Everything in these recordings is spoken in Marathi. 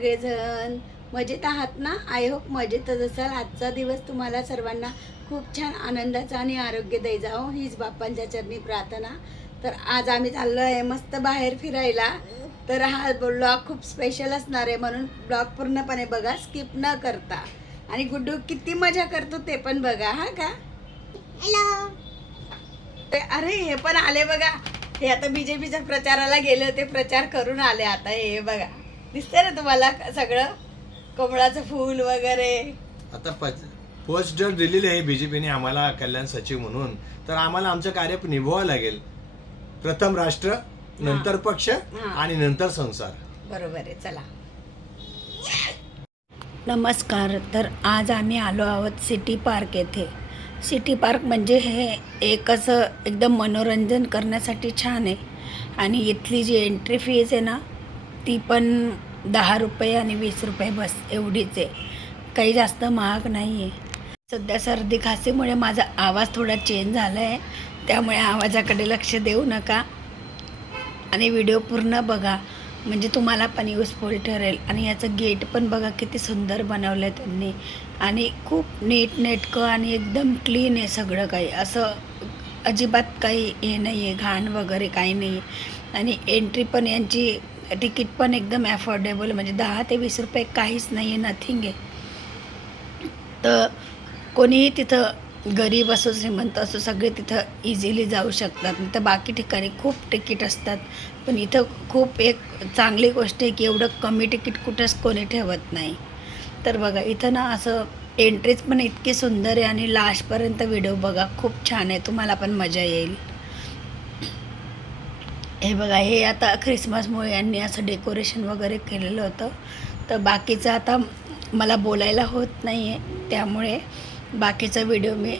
सगळेजण? मजेत आहात ना? आय होप मजेतच असाल. आजचा दिवस तुम्हाला सर्वांना खूप छान आनंदाचा आणि आरोग्यदायी जाओ हीच बाप्पांच्या चरणी प्रार्थना. तर आज आम्ही चाललो आहे मस्त बाहेर फिरायला. तर हा ब्लॉग खूप स्पेशल असणार आहे, म्हणून ब्लॉग पूर्णपणे बघा, स्किप न करता. आणि गुड्डू किती मजा करतो ते पण बघा. हा का? हॅलो. अरे हे पण आले बघा. हे आता बीजेपीच्या प्रचाराला गेले होते, प्रचार करून आले. आता हे बघा, दिसतंय ना तुम्हाला सगळं कमळाचं फूल वगैरे. आता पोस्टर दिलेले आहे बीजेपीने आम्हाला कल्याण सचिव म्हणून. तर आम्हाला आमचं कार्य निभवावं लागेल. प्रथम राष्ट्र, नंतर पक्ष आणि नंतर संसार. बरोबर आहे. चला. नमस्कार. तर आज आम्ही आलो आहोत सिटी पार्क येथे. सिटी पार्क म्हणजे हे एक असं एकदम मनोरंजन करण्यासाठी छान आहे. आणि इथली जी एंट्री फीज आहे ना, ती पण 10 रुपये आणि 20 रुपये बस एवढीच आहे. काही जास्त महाग नाही आहे. सध्या सर्दी खासीमुळे माझा आवाज थोडा चेंज झाला आहे, त्यामुळे आवाजाकडे लक्ष देऊ नका आणि व्हिडिओ पूर्ण बघा, म्हणजे तुम्हाला पण युजफुल ठरेल. आणि याचं गेट पण बघा किती सुंदर बनवलं आहे त्यांनी. आणि खूप नीटनेटकं आणि एकदम क्लीन आहे सगळं काही. असं अजिबात काही हे नाही आहे, घाण वगैरे काही नाही आहे. आणि एंट्री पण यांची तिकीट पण एकदम ॲफोर्डेबल, म्हणजे 10 ते 20 रुपये काहीच नाही आहे, नथिंग आहे. तर कोणीही तिथं गरीब असो श्रीमंत असो सगळे तिथं इझिली जाऊ शकतात. तर बाकी ठिकाणी खूप तिकीट असतात, पण इथं खूप एक चांगली गोष्ट आहे की एवढं कमी तिकीट कुठंच कोणी ठेवत नाही. तर बघा इथं ना असं एंट्रीज पण इतकी सुंदर आहे आणि लास्टपर्यंत व्हिडिओ बघा, खूप छान आहे, तुम्हाला पण मजा येईल. हे बघा, हे आता ख्रिसमसमुळे यांनी असं डेकोरेशन वगैरे केलेलं होतं. तर बाकीचं आता मला बोलायला होत नाही आहे, त्यामुळे बाकीचा व्हिडिओ मी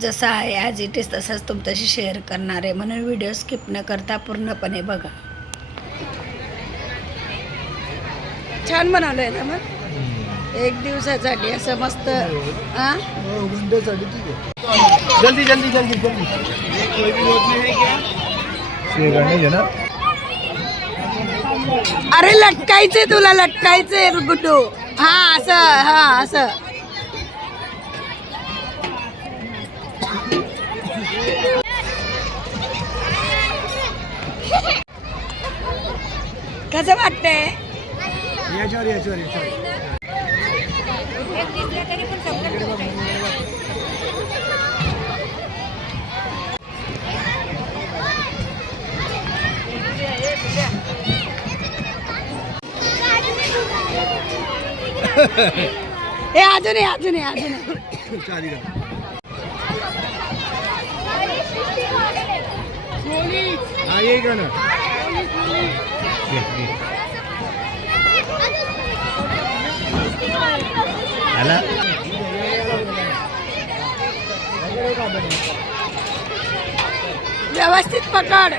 जसा आहे ॲज इट इज तसाच तुमच्याशी शेअर करणार आहे, म्हणून व्हिडिओ स्किप न करता पूर्णपणे बघा. छान बनवलं आहे ना मग एक दिवसासाठी असं मस्त. हां घंटेसाठी ठीक आहे. जल्दी जल्दी जल्दी जल्दी. अरे लटकायचे, तुला लटकायचे गुड्डू. हां असं, हां असं. कसं वाटतंय? हे अजून आहे, अजून आहे, अजून आहे. व्यवस्थित पकड.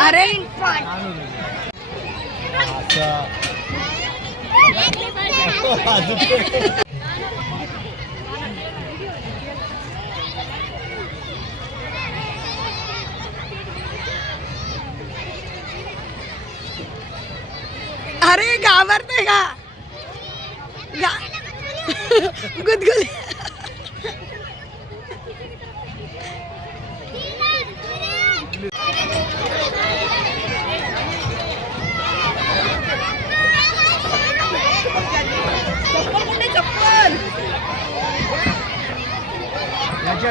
अरे अरे घाबरते का? गुदगुद.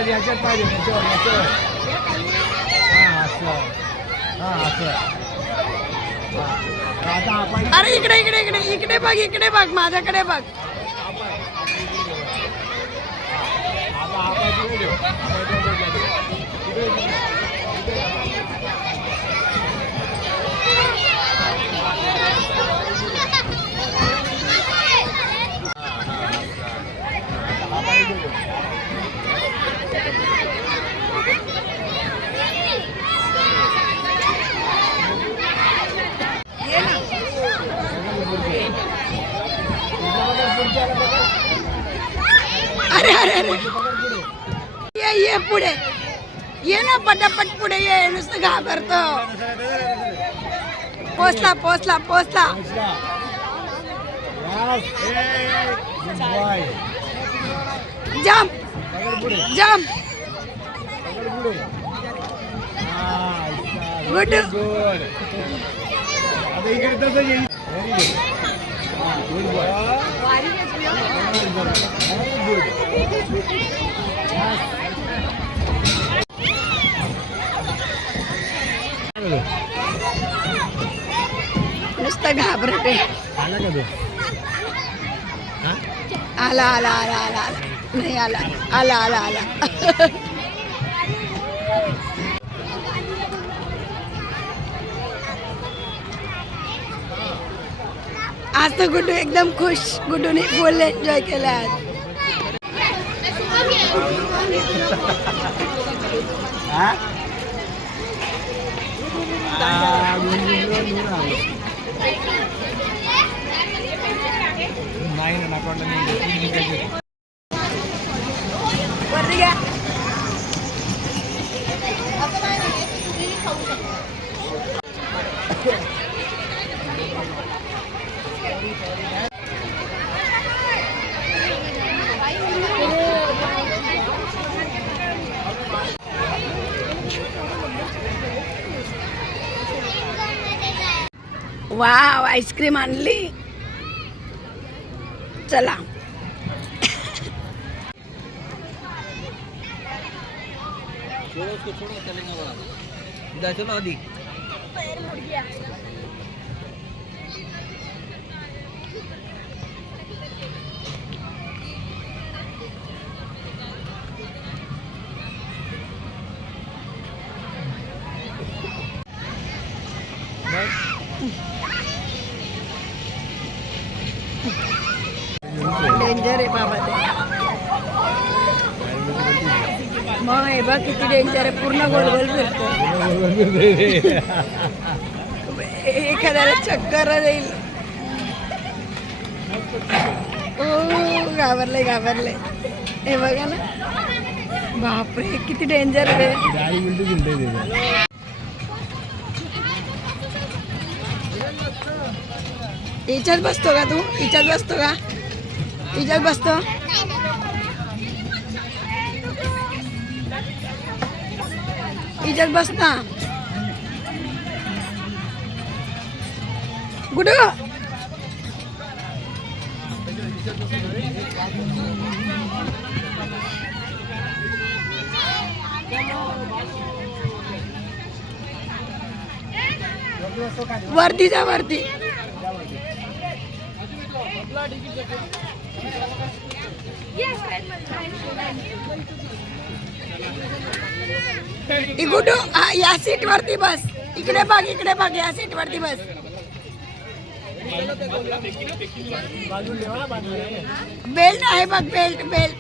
याच्यात पाहिजे अरे इकडे इकडे इकडे इकडे बघ, इकडे बघ, माझ्याकडे बघ. अरे अरे अरे ये पुढे ये ना, पटापट पुढे ये, नुसतं घाबरतो. पोचला पोचला पोचला. Jump jump. गुड. नुसतं घाबरते. आला आला आला आला आला नाही आला आला आला आला. आज तर गुड्डू एकदम खुश. गुड्डूने फुल एन्जॉय केला आज. वरती घ्या. वाव आईस्क्रीम आणली. चला डेंजर आहे बाबा ते. मग हे बघ किती डेंजर आहे. पूर्ण गोल गोल फिरतो. एखाद्याला चक्कर येईल. ओ घाबरले घाबरले. हे बघा ना. बापरे किती डेंजर आहे. हिच्यात बसतो का तू? हिच्यात बसतो का? हिच्यात बसतो. हिच्यात बस ना गुडू. वरती जा वरती. गुडू या सीट वरती बस. इकडे बघ इकडे बघ. या सीट वरती बस. बेल्ट आहे बघ. Belt belt.